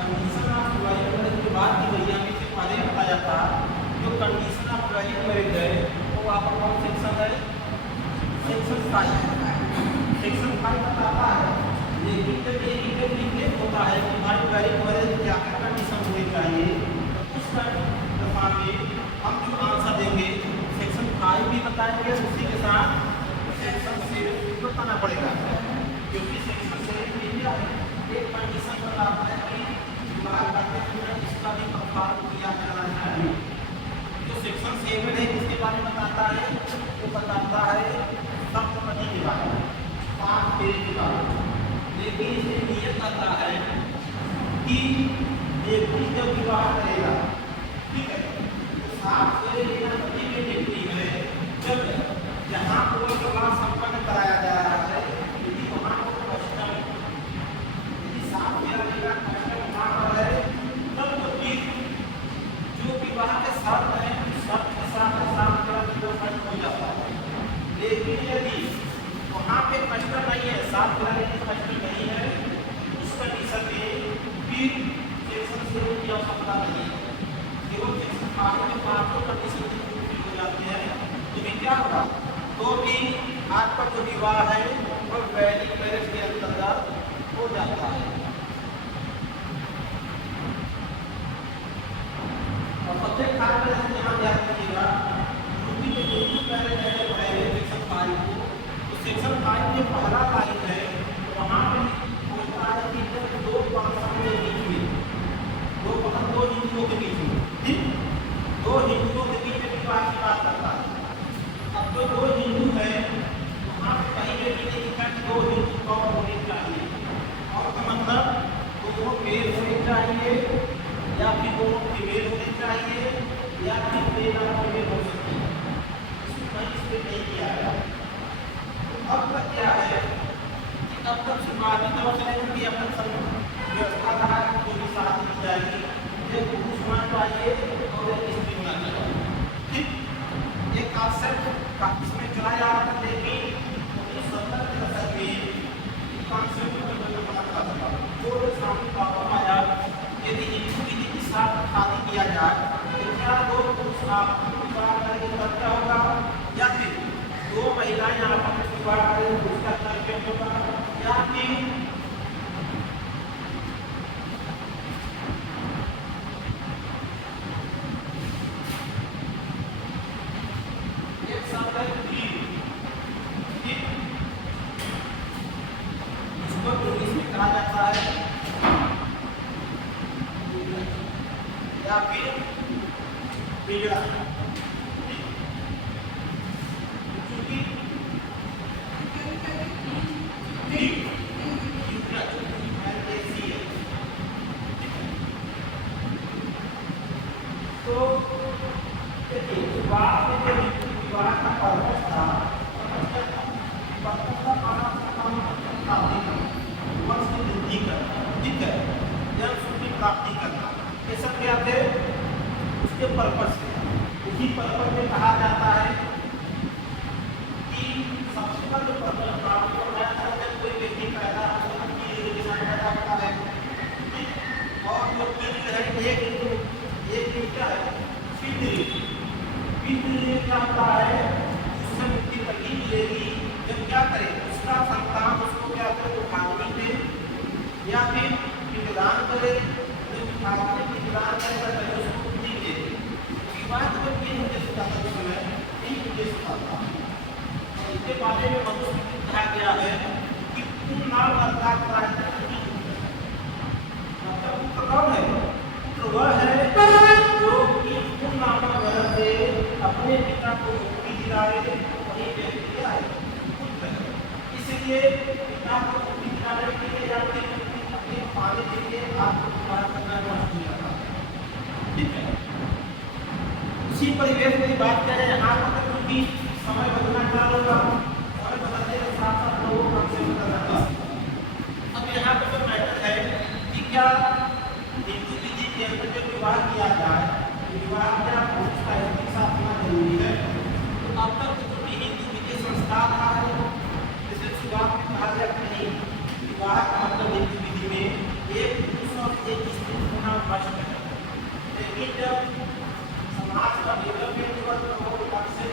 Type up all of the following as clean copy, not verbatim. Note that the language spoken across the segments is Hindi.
कंडीशन ऑफ डिवाइड मैरिज की बात की गई है, हमें इससे पहले बताया था जो कंडीशन ऑफ डिवाइड मैरिज है वो आपका कौन सेक्शन है, सेक्शन 5। सेक्शन 5 बताता है लेकिन जब ये रिलेट होता है कि हमारी डिवाइड मैरिज क्या क्या कंडीशन होनी चाहिए, तो उस दफा में हम जो आंसर देंगे सेक्शन 5 भी बताएंगे, उसी के साथ सेक्शन 7 भी बताना पड़ेगा, क्योंकि सेक्शन 7 में क्या है, एक कंडीशन बताता है कि विवाह करते समय इसका भी प्रभाव किया जाना चाहिए। जो सेक्शन 7 है इसके बारे में बताता है, वो बताता है सप्तपदी विवाह, 5 फेरे के बारे में। लेकिन इसमें नियत आता है कि व्यक्ति जब विवाह करेगा, ठीक है, तो 7 फेरे लेना तभी में व्यक्ति है जब जहाँ कोई विवाह संपन्न कराया जा रहा है, यदि वहाँ को कष्टम, यदि 7 फेरा लेना कष्टम वहाँ पर है, तब तो फिर जो विवाह के शर्त है उस शर्त के साथ 7 फेरा जो खत्म हो जाता है। लेकिन यदि वहाँ पे कष्ट नहीं है, 7 फेरा लेने कष्ट नहीं है, उस कंडीशन में फिर सेक्शन 7 की आवश्यकता नहीं है, केवल सेक्शन 5 में 5 कंडीशन हो जाते हैं, तो भी क्या होगा, तो भी आपका जो विवाह है वो वैलिड मैरिज के अंतर्गत हो जाता है। और सबसे खास बात यहाँ ध्यान रखिएगा, क्योंकि जो हिंदू मैरिज है पहले सेक्शन 5 को, तो सेक्शन 5 में पहला लाइन है, वहाँ पे होता है कि जब दो पक्षों के बीच में, दो हिंदुओं के बीच में, ठीक, 2 हिंदुओं के बीच में विवाह की बात करता है। अब जो 2 हिंदू है वहाँ पे कहीं पे भी नहीं लिखा कि 2 हिंदू कौन होने चाहिए, और का मतलब दोनों मेल होने चाहिए या फिर दोनों फीमेल होने चाहिए या फिर मेल और फीमेल हो सकती है, इसको कहीं इस पे नहीं किया गया। तो अब तक क्या है कि अब तक शुरुआती तौर से लेकर के अब तक व्यवस्था रहा कि कोई भी शादी की जाएगी, एक पुरुष होना चाहिए और एक स्त्री होना चाहिए, ठीक, ये कॉन्सेप्ट इसमें चला जा रहा था, लेकिन 1970 के दशक में कॉन्सेप्ट को पता चला जो सामने प्रॉब्लम आया, यदि हिंदू विधि के साथ शादी किया जाए तो क्या 2 पुरुष आपस में विवाह करके कर्तव्य होगा या फिर 2 महिलाएं आपस में विवाह करेंगे उसका कर्तव्य होगा, या फिर इंग्लिश में कहा जाता है या फिर बिगड़ा, क्योंकि तो देखिए विवाह का पर्पस था वंश की वृद्धि करना, ठीक है, जन सुख की प्राप्ति करना, ये सब क्या थे उसके पर्पस से। उसी पर्पस में कहा जाता है कि सबसे पहले जो पर्पस प्राप्त होता है जब कोई व्यक्ति पैदा होता है पैदा होता है, ठीक, और जो पितृ है एक क्या है पितृ क्या होता है, उससे मुक्ति तभी मिलेगी जब क्या करे उसका संतान उसको क्या करे उठाने दे या फिर पितृदान करे, जब आदमी पितृदान करेगा तभी उसको मुक्ति दे। विवाह जब ये उद्देश्य था उस समय यही उद्देश्य था, इसके बारे में मनुष्य को कहा गया है कि पुत्र नाम अर्थात पुत्र कौन है, पुत्र वह है जो कि पुत्र नामक वजह से अपने पिता को मुक्ति दिलाए, वही व्यक्ति क्या है पुत्र है। इसलिए पिता को मुक्ति दिलाने के लिए या फिर अपने पाने के लिए आपको विवाह करना मजबूर होता है, ठीक है। उसी परिवेश में बात करें यहाँ पर, क्योंकि समय बदलना चालू होगा, समय बदलने के साथ साथ लोगों का अवसर बदलना चाहिए। अब यहाँ पर जो मैटर है कि क्या हिंदू विधि के अंदर जब विवाह किया जाए, विवाह क्या पुरुष का स्त्री के साथ होना जरूरी है, तो अब तक जो भी हिंदू विधि संस्कार रहा है, जैसे शुरुआत में कहा गया कि नहीं, विवाह का मतलब हिंदू विधि में एक पुरुष और एक स्त्री होना आवश्यक है। लेकिन जब समाज का डेवलपमेंट हुआ तो तब से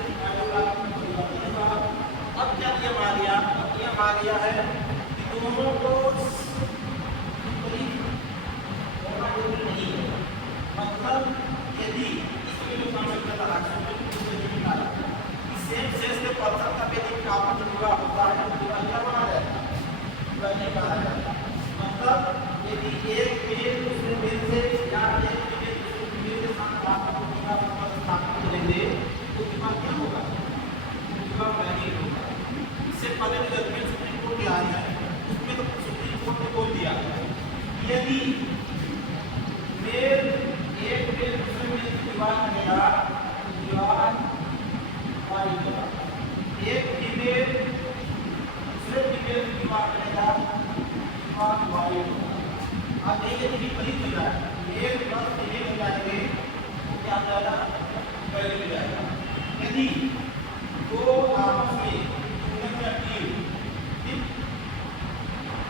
अब क्या नियम आ गया? नियम आ गया है कि दोनों को होना जरूरी नहीं है। मतलब यदि इसमें जो कॉन्सेप्ट चल रहा है सेम सेक्स के पर्सन का यदि आपस में विवाह होता है तो विवाह क्या माना जाएगा? विवाह नहीं माना जाएगा। मतलब यदि एक मेल दूसरे मेल से या एक फीमेल दूसरे फीमेल के साथ बात स्थापित करेंगे तो विवाह क्या होगा? विवाह वैलिड होगा। इससे पहले जो जजमेंट सुप्रीम कोर्ट के आए हैं उसमें तो सुप्रीम कोर्ट ने बोल दिया यदि मेल एक मेल दूसरे मेल से विवाह करेगा विवाह एक फीमेल दूसरे फीमेल से विवाह करेगा विवाह वैलिड होगा। अब यदि भी वही हो जाए मेल प्लस फीमेल हो जाएंगे तो क्या हो जाएगा? वैलिड हो जाएगा। यदि दो आपस में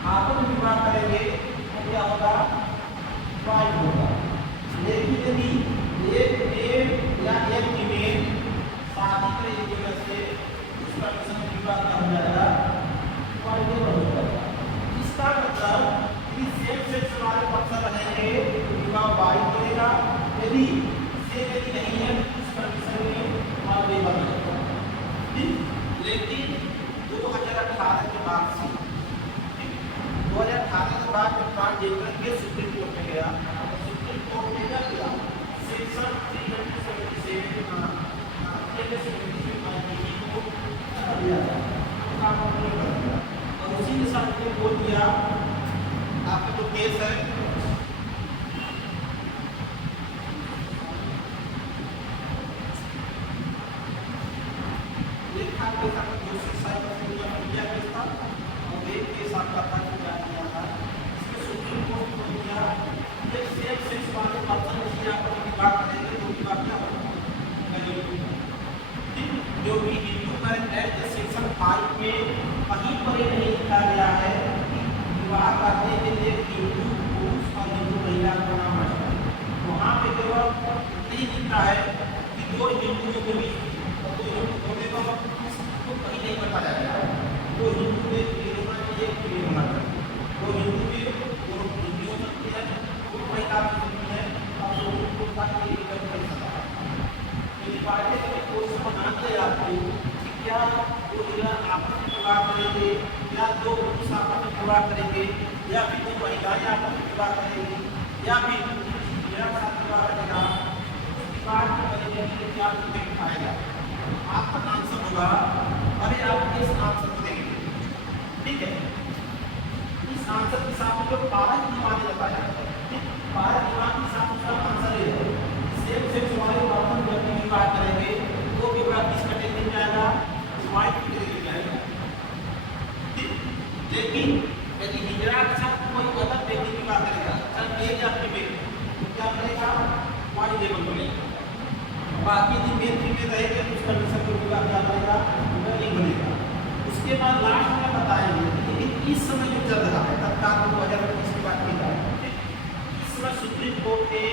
आपस में विवाह करेंगे तो क्या होगा? वैलिड होगा। लेकिन यदि एक मेल या एक फीमेल शादी करेगी जगह से उस कंडीशन में विवाह क्या हो जाएगा? वैलिड हो जाएगा। इसका मतलब कि सेम सेक्स वाले पर्सन रहेंगे तो विवाह वैलिड करेगा। यदि सेम यदि नहीं है उस कंडीशन में वैलिड हो जाएगा। लेकिन 2018 के बाद से 2018 के बाद जब ट्रांसजेंडर के सुप्रीम कोर्ट में गया तो सुप्रीम कोर्ट ने क्या किया? सेक्शन 377 के तहत और उसी के साथ को बोल दिया आपका जो केस है जो भी हिंदू मैरिज एक्ट सेक्शन 5 में कहीं पर ये नहीं लिखा गया है कि विवाह करने के लिए हिंदू पुरुष और हिंदू महिला का नाम है। वहाँ पे केवल नहीं लिखा है कि दो हिंदुओं के बीच दो हिंदू होने का तो कहीं नहीं बताया गया है। दो हिंदू में फीमेल होना चाहिए, फीमेल होना चाहिए। दो हिंदू में दो हिंदू हो सकती है, दो महिला हो सकती है और दो पार्टी का कोई समाधान है आपको कि क्या दो महिला आपस में विवाह करेंगे या दो पुरुष आपस में विवाह करेंगे या फिर दो महिलाएं आपस में विवाह करेंगी या फिर मेरा बड़ा विवाह करेगा। विवाह के बदले में क्या इफेक्ट आएगा? आपका आंसर होगा अरे आप इस आंसर को देंगे। ठीक है, इस आंसर के साथ जो पारक दिमाग लगाया पारक दिमाग के साथ उसका आंसर है सेम सेक्स वाले पर्सन जब विवाह करेंगे तो विवाह किस कैटेगरी में जाएगा? वाइट कैटेगरी में जाएगा। लेकिन यदि हिजड़ा के साथ कोई अदर व्यक्ति विवाह करेगा चाहे मेल या फीमेल तो क्या करेगा? वाइट लेवल बनेगा। बाकी यदि मेल फीमेल रहेगा तो उस कंडीशन में विवाह क्या बनेगा? नहीं बनेगा। उसके बाद लास्ट में बताएंगे लेकिन इस समय जो चल रहा है तत्काल 2025 की बात की जाए इस समय सुप्रीम कोर्ट ने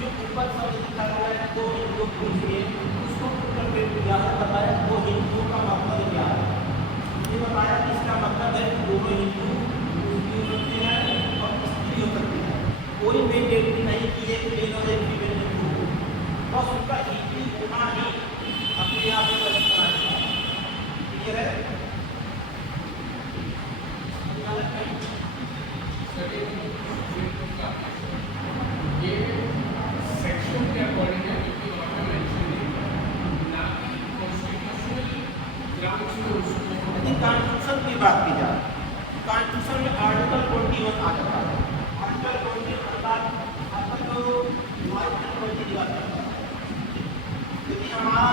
जो ऊपर शब्द लिखा हुआ है दो हिंदुओं पूछिए उसको करके बताया दो हिंदुओं का मतलब क्या है? ये बताया कि इसका मतलब है कि दोनों हिंदू हो सकते हैं और स्त्री हो सकती है। कोई मैंडेटरी नहीं कि एक मेल और एक फीमेल हिंदू हो, बस उनका हिंदू होना ही अपने आप में बचना है। क्लियर है? कॉन्स्टिट्यूशन की बात की जाए कॉन्स्टिट्यूशन में आर्टिकल 21 आ जाता है। आर्टिकल 21 अर्थात आपका जो यदि हमारा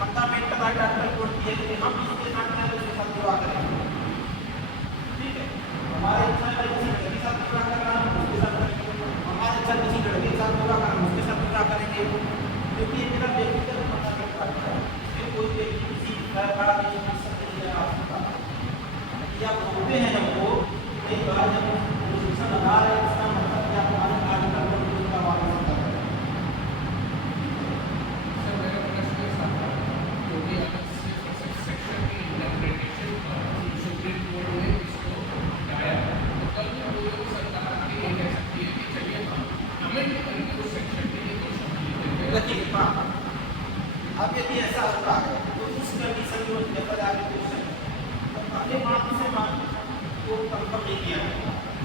फंडामेंटल राइट आर्टिकल 20 है कि हम इसके साथ विवाह करेंगे। ठीक है, हमारे इच्छा है किसी लड़के के साथ विवाह करना उसके साथ करेंगे, हमारे इच्छा किसी लड़के के साथ विवाह करना उसके साथ विवाह करेंगे। क्योंकि ये मेरा व्यक्तिगत फंडामेंटल है। इसमें कोई व्यक्ति किसी का नहीं या बोलते हैं हमको कई बार जब लगा रहे हैं इसका मतलब क्या कंफर्म नहीं किया है।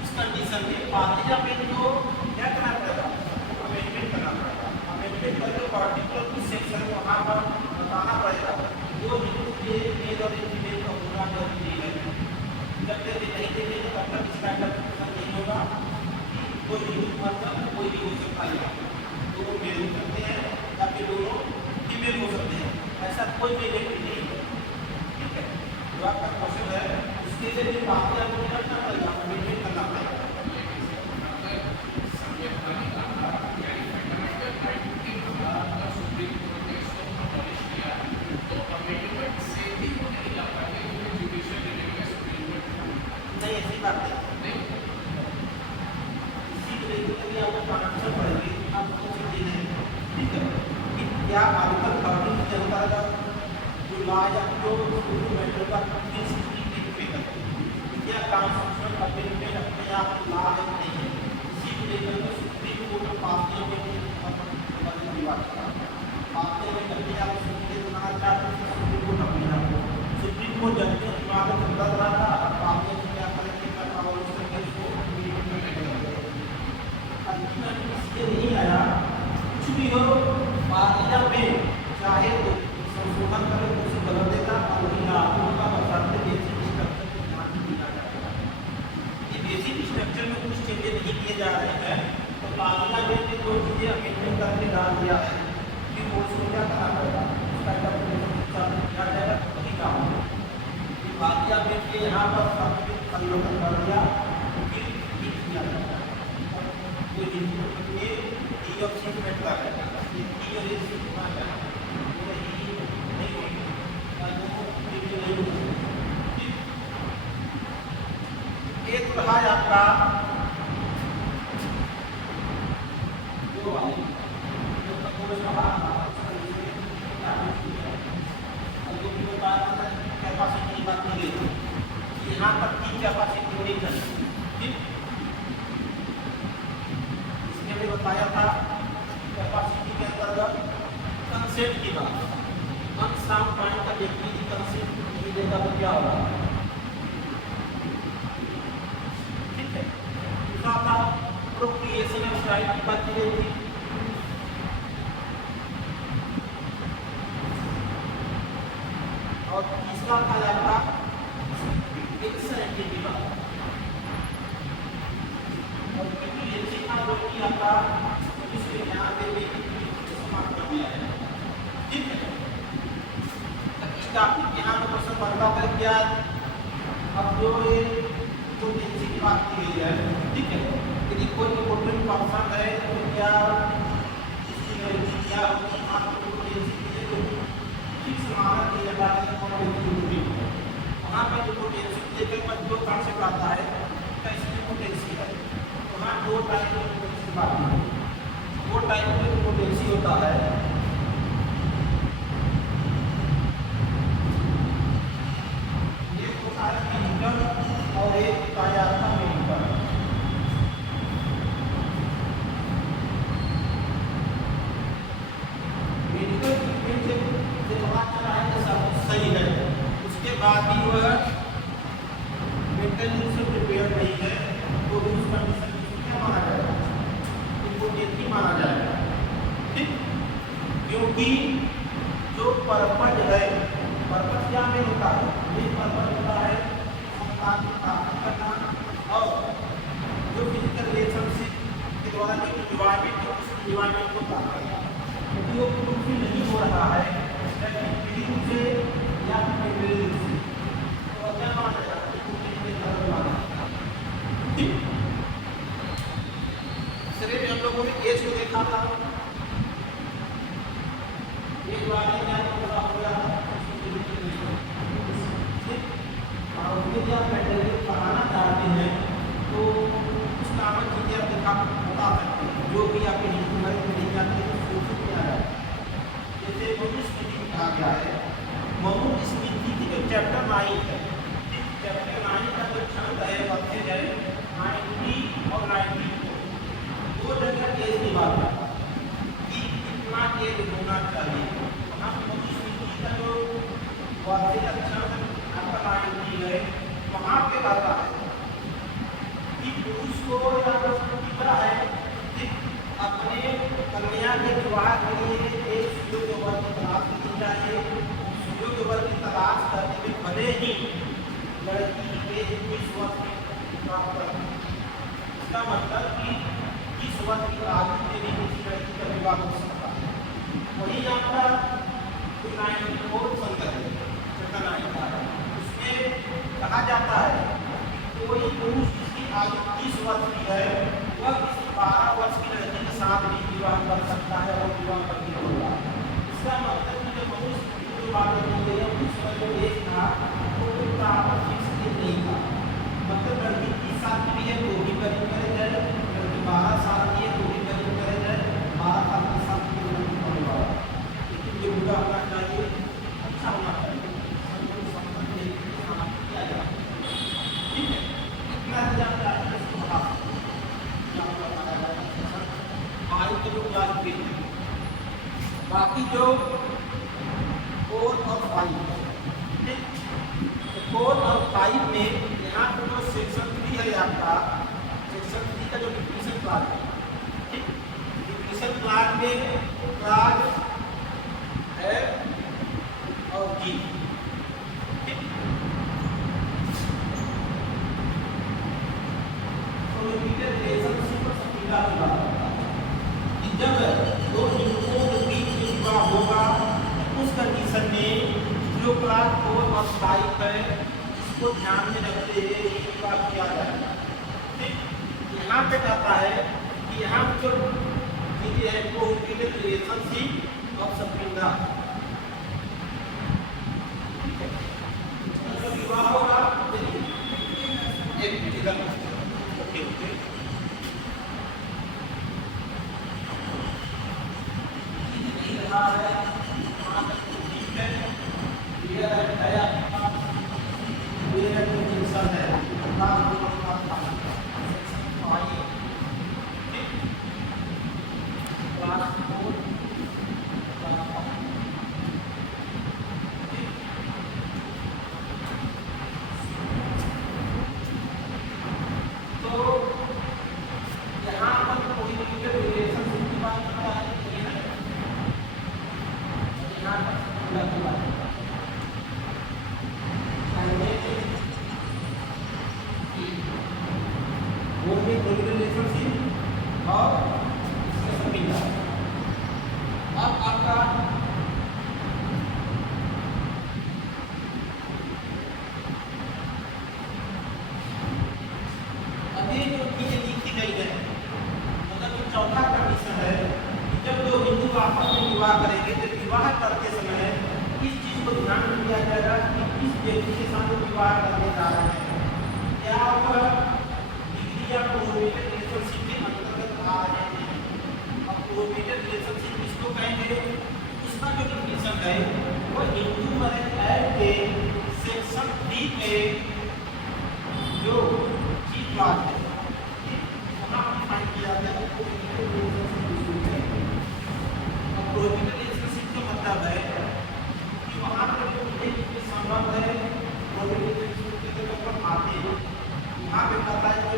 इस कंडीशन में पार्टीजा पे जो क्या करना पड़ेगा, अमेंडमेंट करना पड़ेगा। अमेंडमेंट करके पार्टिकुलर कुछ सेक्शन वहाँ पर बताना पड़ेगा जो ये मेल और फीमेल का होना जरूरी है। जब तक ये नहीं देखेंगे तब तक इसका इंटरप्रिटेशन नहीं होगा। कोई भी मतलब कोई भी हो सकता है, दोनों मेल हो सकते हैं या फिर दोनों फीमेल हो सकते हैं, ऐसा कोई भी व्यक्ति नहीं है। ठीक है, जो आपका क्वेश्चन है उसके लिए भी पार्टीजा को क्या करना पड़ेगा, अमेंडमेंट करना पड़ेगा। नहीं ऐसी बात नहीं, इसी के लिए आपको आंसर पड़ेगी, आप कौन सी चीज़ है। ठीक है, कि क्या आर्टिकल 13 के अंतर्गत जो लॉ या जो मैटर का क्या कॉन्स्टिट्यूशनल अमेंडमेंट अपने आप लॉ है नहीं है। इसी को लेकर के सुप्रीम कोर्ट में पार्टियों में विवाद था। पार्टियों में करके आप सुप्रीम बनाना चाहते थे, सुप्रीम कोर्ट अपने आप को सुप्रीम कोर्ट जब दिमाग में चलता रहा था, पार्टियों में क्या करेंगे करना और उसके इसको इसलिए नहीं आया। कुछ भी हो पार्टिया में चाहे तो संशोधन करे तो उसे बदल देगा और वही लागू होगा, बशर्ते बेसिक स्ट्रक्चर को ध्यान में दिया जाएगा। ये बेसिक स्ट्रक्चर में कुछ चेंजेस नहीं किए जा रहे हैं तो पार्टिया में जो चीज़ें अमेंडमेंट करके डाल दिया है कि वो उसको क्या करना पड़ेगा, उसका इंटरप्रिटेशन किया जाएगा, वही काम होगा। पार्टिया में के यहाँ पर परिवर्तन कर दिया फिर ठीक किया जाएगा। कोई ये ई और सी में ट्रैक है, ये ई और सी होना चाहिए, वो ई नहीं होगी और वो भी नहीं होगी। एक रहा आपका जो वाली जो तत्व रहा जो भी बताया था कैपेसिटी की बात की गई थी, यहाँ पर की कैपेसिटी होनी चाहिए। ठीक, बताया था कैपेसिटी के अंतर्गत कंसेंट की बात, अनसाउंड माइंड का व्यक्ति की कंसेंट नहीं देगा तो क्या होगा। ठीक है, दूसरा था प्रोक्रिएशन ऑफ राइट की बात की गई थी। और तीसरा था आपका एक्सरेंटी की बात, आपका इसलिए यहाँ पे भी समाप्त कर दिया है। ठीक है, यहाँ पर क्वेश्चन बनता है क्या, अब जो ये जो एजेंसी की बात की गई है, ठीक है, यदि कोई इम्पोर्टेंट पर्सन है तो क्या उसकी क्या होगी फिक्स माना दिया जाता है। वहाँ पर जो पोटेंशियल लेकर जो कॉन्सेप्ट आता है कैसे पोटेंशियल है, वहाँ दो टाइप वो टाइप में पोटेंसी होता है। एक होता है फिजिकल और एक होता है आपका मेडिकल। मेडिकल ट्रीटमेंट से पता चला है कि सब कुछ सही है, उसके बाद भी वह मेंटल रूप से प्रिपेयर नहीं है तो भी उस कंडीशन क्या माना जाएगा, इम्पोर्टेंट माना जाएगा। ठीक, क्योंकि जो पर्पज है, पर्पज क्या में होता है, ये पर्पज होता है संतान की प्राप्ति करना और जो फिजिकल रिलेशनशिप के द्वारा जो इन्वायरमेंट है उस इन्वायरमेंट को प्राप्त करना, क्योंकि वो फुलफिल नहीं हो रहा है फिजिकली रूप से या मेंटली रूप से, तो क्या माना जाएगा, शरीर में हम लोगों ने एज को देखा था, एज वाले क्या पूरा हो गया था, और उसके आप मेंटली पढ़ाना चाहते हैं तो कुछ कामन चीज़ें आप दिखा बता सकते हैं, जो भी आपके हिंदू धर्म में नहीं जाते तो सोच किया जाए। जैसे मनुस्मृति कहा गया है, मनुस्मृति की जो चैप्टर 9 है, चैप्टर 9 का जो छंद है बच्चे है 90 और 92 दो जगह एज की बात है कि कितना एज होना चाहिए। हम मनुस्मृति का जो वार्षिक लक्षण आपका 90 है वहाँ पे आता है इसका मतलब कि इस वक्त की आदमी के भी किसी लड़की का विवाह हो सकता है। वही आपका 94 संकल्प उसमें कहा जाता है कि कोई पुरुष जिसकी आयु 30 वर्ष की है वह किसी 12 वर्ष की लड़की के साथ भी विवाह कर सकता है और विवाह करके होगा। इसका मतलब कि जब मनुष्य जो बात की गई है उसमें जो एज था वो कोई प्रॉपर फिक्स नहीं था। मतलब लड़की 30 साल की भी है तो भी करीब करे जाए, लड़की 12 साल की है तो भी करीब करे जाए, 12 साल की साथ की लड़की का विवाह। लेकिन जो विवाह होना चाहिए अच्छा होना चाहिए, ठीक है, इतना जानता है इसको बता आयु के जो क्लास भी है। बाकी जो 4 और 5 4 और 5 में यहाँ पर जो सेक्शन 3 है आपका, सेक्शन 3 का जो डिफिनेशन क्लास है, ठीक, डिफिनेशन क्लास में क्लास है और जी, ठीक, तो रिपीटेड रिलेशनशिप और संविदा की बात करता है कि जब दो युवकों के बीच में विवाह होगा उस कंडीशन में जो क्लास 4 और 5 है इसको ध्यान में रखते हुए विवाह किया जाएगा। ठीक, यहाँ पे कहता है कि यहाँ जो चीजें है वो रिपीटेड रिलेशनशिप और संविदा, विवाह होगा एक विधिगत रिलेशनशिप और इसके संविदा। अब आपका अभी जो चीजें लिखी गई है, मतलब जो चौथा कंडीशन है कि जब दो हिंदू आपस में विवाह करेंगे तो विवाह करते समय इस चीज को ध्यान में दिया जाएगा कि किस व्यक्ति के साथ विवाह करने जा रहे हैं, क्या वह डिग्री या प्रोहिबिटेड रिलेशनशिप के अंतर्गत आ रहे हैं। अब प्रोहिबिटेड रिलेशनशिप किसको कहेंगे, उसका जो डिफिनेशन है वो हिंदू मैरिज एक्ट के सेक्शन 3 के जो चीज बात है वहाँ डिफाइन किया गया है प्रोहिबिटेड रिलेशनशिप किसको कहेंगे। अब प्रोहिबिटेड रिलेशनशिप का मतलब है कि वहाँ पर जो एक संबंध है प्रोहिबिटेड रिलेशनशिप के ऊपर आते हैं। यहाँ पे पता है कि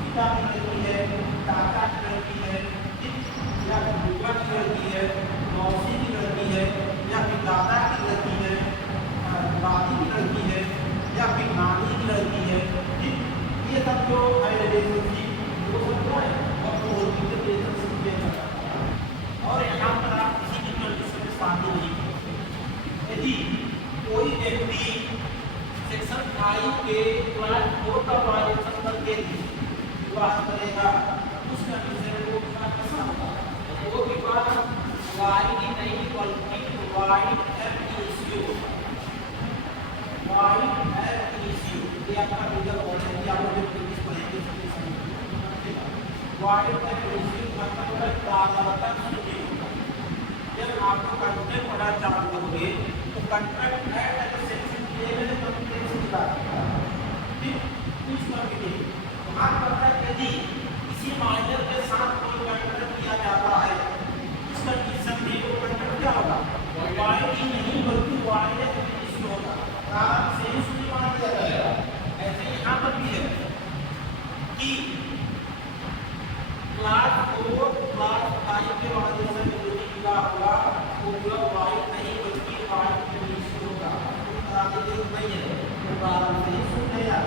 पिता की लड़की है, चाचा की लड़की है, या फिर बुआ की लड़की है, मौसी की लड़की है, या फिर दादा की लड़की है, दादी की लड़की है, या फिर नानी की लड़की है, ठीक, ये सब जो है रिलेशनशिप वो सब जो है और प्रोहिबिटेड रिलेशनशिप के अंतर्गत आता है। और यहाँ पर आप किसी भी कंडीशन में शादी नहीं करते। यदि कोई व्यक्ति सेक्शन 5 के क्लास 4 का वायलेशन करके विवाह करेगा उस कंडीशन को कैसा होगा, वो विवाह वाइड नहीं बल्कि वाइड एब इनिशियो, वाइड एब इनिशियो ये आपका लीगल वर्ड है कि आप जो इंग्लिश पढ़ेंगे वाइड एब इनिशियो मतलब प्रारंभिक सूची होगा। जब आपको कंटेंट पढ़ा चालू करोगे तो कंट्रैक्ट एक्ट सेक्शन किसी माइनर के साथ कोई कंट्रैक्ट किया जाता है इस कंडीशन में वो कंट्रैक्ट क्या होगा, वाइड ही नहीं बल्कि वाइड इनिशियो होगा, प्रारंभ से ही सूची मान दिया जाएगा। ऐसे यहाँ पर भी है कि क्लास 4 क्लास 5 के वायलेशन में जो विवाह होगा वो विवाह वाइड नहीं बल्कि वाइड इनिशियो होगा, नहीं है तो प्रारंभ से ही सुन गया।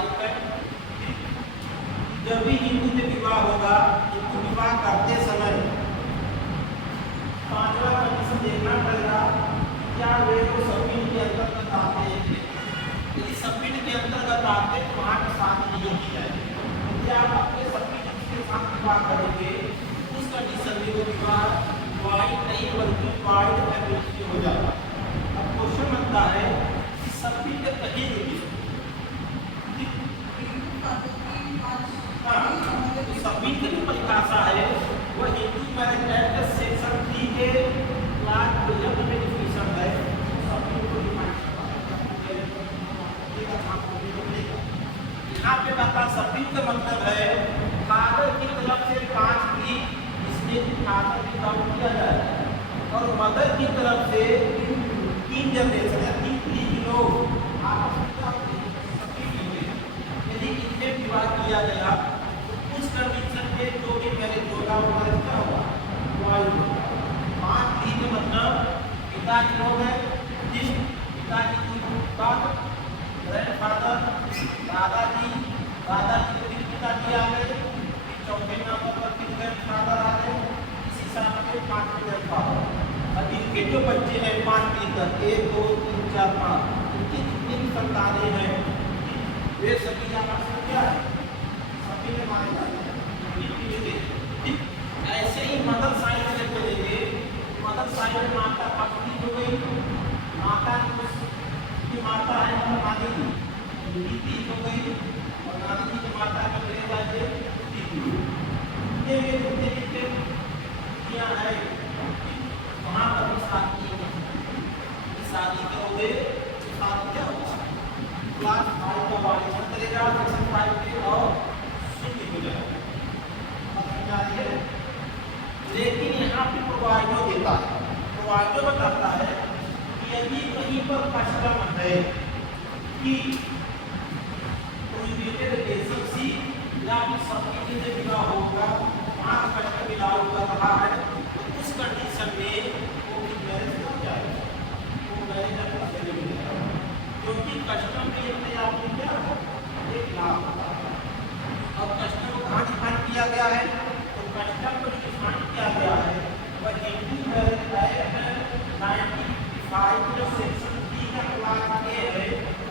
फाइव है। जब भी हिंदू से विवाह होगा, हिंदू विवाह करते समय पांचवा कंडीशन देखना पड़ेगा क्या वे तो सब्मिट के अंतर्गत आते हैं। यदि सब्मिट के अंतर्गत आते हैं तो वहाँ की शादी नहीं की जाएगी। यदि आप अपने सब्मिट के साथ विवाह करेंगे उस कंडीशन में वो विवाह वाइड नहीं बल्कि वाइड एबिलिटी हो जाता है। अब क्वेश्चन बनता है कि सब्मिट कहेंगे तो सब्मिट की जो परिभाषा है वह हिंदू मैरिज एक्ट सेक्शन 3 के क्लास 11 में डिफिनेशन है। सब्मिट को डिफाइन यहाँ पे बता सब्मिट का मतलब है फादर की तरफ से 5 की स्टेज फादर की काउंट किया जाए और मदर की तरफ से 3 जनरेशन या 3 लोग आपस में सब्मिट हुए। यदि इनसे विवाह किया गया उस कंडीशन में जो भी मैरिज होगा वो मैरिज क्या होगा वाइड होगा। 5 का मतलब पिता की लोग है जिस पिता की बात ग्रैंडफादर दादाजी को भी पिताजी आ गए, चौथे नंबर पर फिर ग्रैंडफादर आ गए, इस हिसाब से 5 ग्रैंडफादर। अब इनके जो बच्चे हैं 5 मिलकर 1 2 3 4 5 इनकी जितनी भी संतानें हैं वे सभी आपस में क्या है सभी माने जाते हैं। ऐसे ही मदर साइड में चलेंगे, मदर साइड में माता पत्नी हो गई, माता की माता है नानी जी दीदी हो गई और नानी जी की माता का ले जाए दीदी। ये जितने जितने दुनिया है वहाँ पर शादी करोगे तो शादी क्या होगा क्लास 5 का वाले करेगा सेक्शन 5 के और शून्य हो जाएगा। लेकिन यहाँ पे प्रोवाइडो देता है, प्रोवाइडो बताता है कि यदि कहीं पर कस्टम है कि प्रोहिबिटेड रिलेशनशिप या फिर सब्मिट से विवाह होगा वहाँ कस्टम लागू कर रहा है तो उस कंडीशन में वो भी मैरिज कर जाएगा, वो मैरिज अपना चले जाएगा क्योंकि कस्टम में अपने आप में क्या है एक लाभ होता है। अब कस्टम को कहाँ डिफाइन किया गया है तो कस्टम को डिफाइन किया गया है वह हिंदू मैरिज एक्ट 1955 जो सेक्शन 3 का क्लास ए है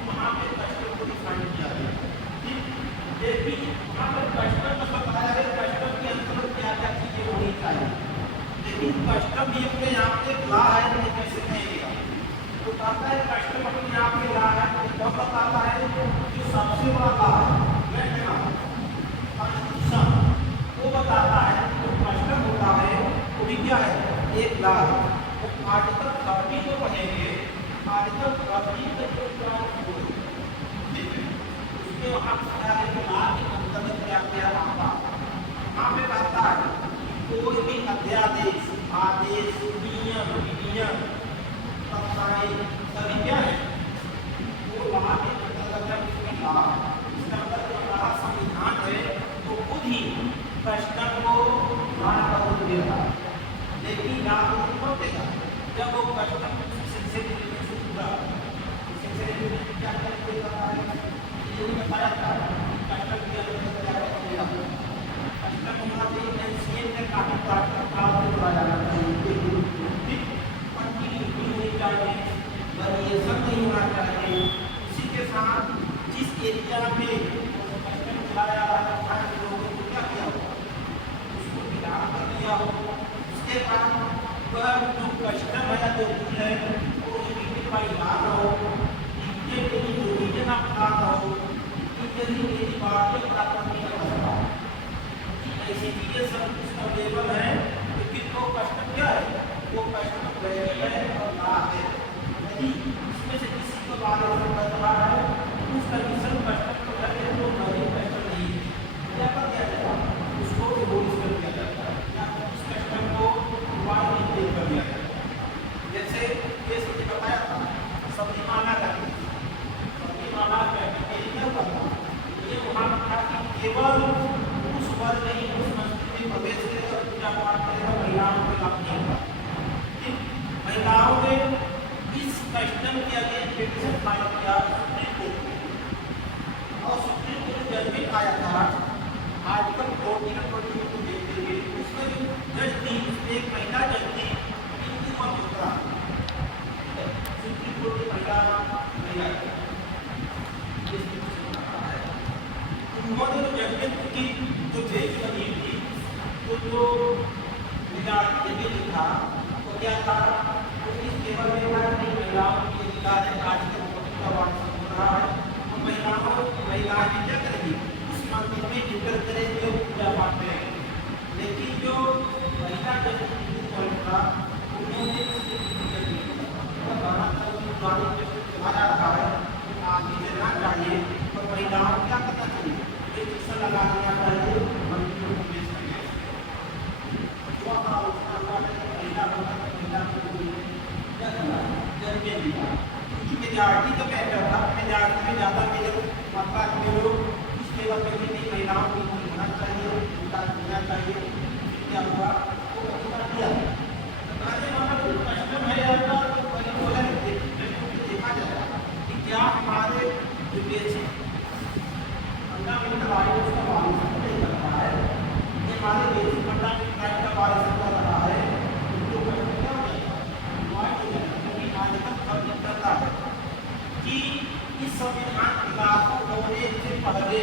वहाँ पे कस्टम को डिफाइन किया गया है। लेकिन वहाँ पर कस्टम में बताया है कस्टम के अंतर्गत क्या क्या चीजें होनी चाहिए, लेकिन कस्टम भी अपने यहाँ पे ला है तो कैसे कहेगा तो कहता है कस्टम अपने यहाँ पे ला है तो कब बताता है जो सबसे बड़ा ला है वो बताता है जो कस्टम होता है वो भी क्या है एक ला है। वो आर्टिकल 30 को पढ़ेंगे, आर्टिकल 30 का जो उसके वहाँ बताया कि ला के अंतर्गत क्या क्या आता है। वहाँ पे कहता है कि कोई भी अध्यादेश आदेश नियम विनियम सभी क्या है वो ला के अंतर्गत है। इसका मतलब संविधान है तो खुद ही कस्टम को लागू देगा, लेकिन लागू कब देगा जब वो कस्टम से पूरा क्या ये बताया था कस्टम के अंदर क्या करेगा कस्टम होना चाहिए एनसीएन का काफी प्रावधान कराया जाना चाहिए वेरिएशन नहीं होना चाहिए। इसी के साथ जिस एरिया में कस्टम चलाया रहा है लोगों को क्या किया हो उसको विधान कर दिया हो। उसके बाद वह जो कस्टम है जो रूल है वो रिपीटेड बाई ला हो, इनके जो रीजन ऑफ ला हो, इनके लिए पार्टी प्रॉपर्टी का मसला ऐसी चीजें सब कुछ अवेलेबल है। लेकिन वो कस्टम क्या है वो कस्टम वैरी है और ला है। यदि इसमें से किसी को बारे में बता रहा है उस कंडीशन कस्टम को है तो वैरी कस्टम नहीं है क्या कर दिया जाएगा उसको एबोलिश कर दिया जाता है या उस कस्टम को वाइड नहीं कर दिया जाता। जैसे ये मुझे बताया था सब्जी माला का क्या था ये वहाँ था कि केवल उस वर्ग नहीं उस मंदिर में प्रवेश करेगा पूजा पाठ करेगा महिलाओं के लाभ नहीं होगा। महिलाओं ने इस कस्टम के अगेंस्ट पिटीशन फाइल किया सुप्रीम कोर्ट और आया था आर्टिकल 14 और 22 को देखते हुए, उसमें जो जज थी उसमें एक महिला जज थी इंदु मल्होत्रा, सुप्रीम कोर्ट की महिला उन्होंने जो जजमेंट की जो बेंच बनी थी, तो जो मेजॉरिटी बेंच था वो क्या था, वो इस टेबल में था कि महिलाओं के अधिकार है, आर्टिकल 14 का वार्षिक हो रहा है, और महिलाएं क्या करेंगी उस मंदिर में इंटर करेंगे और पूजा पाठ करेंगे। लेकिन जो महिला जज था उन्होंने कहा जा रहा है आगे चलना चाहिए और महिलाओं को क्या करना चाहिए, शिक्षा लगा देना चाहिए मंदिरों को बेच करके। मेजॉरिटी का मैटर था, मेजॉरिटी में ज़्यादा मेजर मात्रा में लोग इस लेवल पे नहीं महिलाओं को होना चाहिए, उनका देना चाहिए। क्या हुआ वो अधिकार दिया। कस्टम है आपका देखा जाए कि क्या हमारे जो देश फंडामेंटल राइट्स का पालन नहीं कर रहा है, ये हमारे देश फंडामेंटल राइट का पालन कर रहा है, उनको क्या हो जाएगा क्योंकि आर्टिकल करता है कि इस संविधान के लागू होने से पहले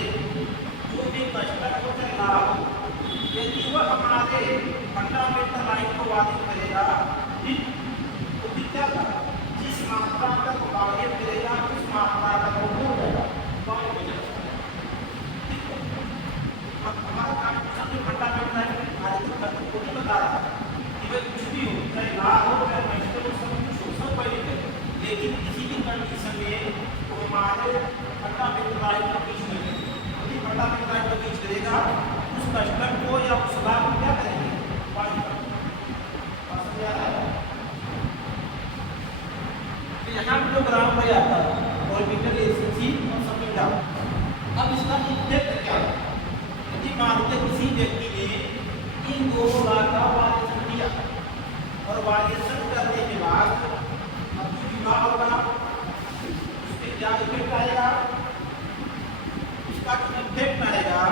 जो भी कस्टम को चल रहा हो, यदि वह हमारे फंडामेंटल राइट को बाधित करेगा तो फिर क्या करेगा, जिस मात्रा तक बाधित करेगा उस मात्रा तक वो हो जाएगा। हमारा कॉन्स्टिट्यूशन फंडामेंटल राइट आर्टिकल को नहीं बता रहा कि वह कुछ भी हो, चाहे ला हो चाहे मैजिस्ट्रेट हो, सब कुछ हो, सब पहले करें, लेकिन किसी भी कंडीशन में वो हमारे फंडामेंटल राइट को बीच में यदि फंडामेंटल राइट को बीच करेगा उस कस्टम को या उस ला को क्या करेंगे, यहाँ पे जो ग्राम में आता है ऑर्बिटल एसेंसी और सबमिट डाउन। अब इसका इफेक्ट क्या है, यदि मानते किसी व्यक्ति ने इन दोनों ला का वायलेशन किया और वायलेशन करने के बाद अब जो विवाह होगा उसके क्या इफेक्ट आएगा, उसका जो इफेक्ट आएगा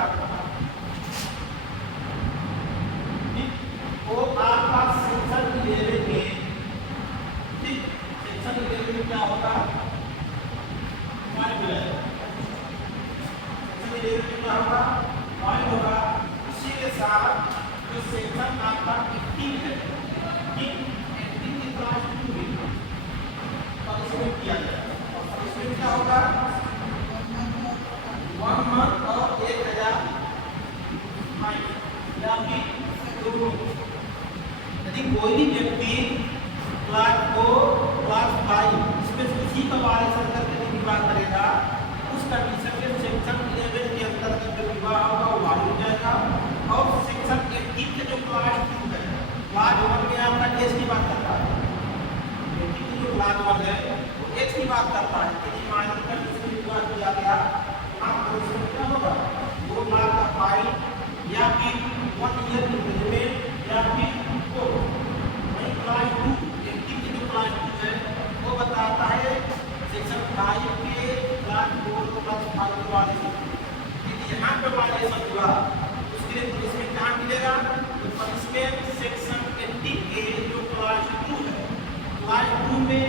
वो आपका सेक्शन 11 में, सेक्शन 11 में क्या होगा, सेक्शन 11 में क्या होगा, पॉइंट होगा। इसी के साथ जो सेक्शन आपका 18 है, 18 की क्लास 2 में पनिशमेंट किया जाएगा, और पनिशमेंट क्या होगा 1 मंथ और 1000 फाइन या फिर 2। यदि कोई भी व्यक्ति क्लास 4 क्लास 5 इसमें किसी का वायलेशन करके विवाह करेगा, उस कंडीशन में सेक्शन 11 के अंतर्गत जो विवाह होगा वो लागू हो जाएगा। और सेक्शन 18 के जो क्लास 2 है, क्लास 1 में आपका एज की बात करता है, 18 के जो क्लास 1 है वो एज की बात करता है। यदि माइनर कंडीशन में विवाह किया गया तो आप क्या होगा 2 लाख का फाइन या फिर 1 ईयर की इम्प्रिजनमेंट या फिर क्लास 2 18 की जो क्लास 2 है वो बताता है सेक्शन 5 के क्लास 4 क्लास 5 के वाले से यदि यहाँ पे वायलेशन हुआ उसके लिए पनिशमेंट कहाँ मिलेगा, तो पनिशमेंट सेक्शन 18 के जो क्लास 2 है, क्लास 2 में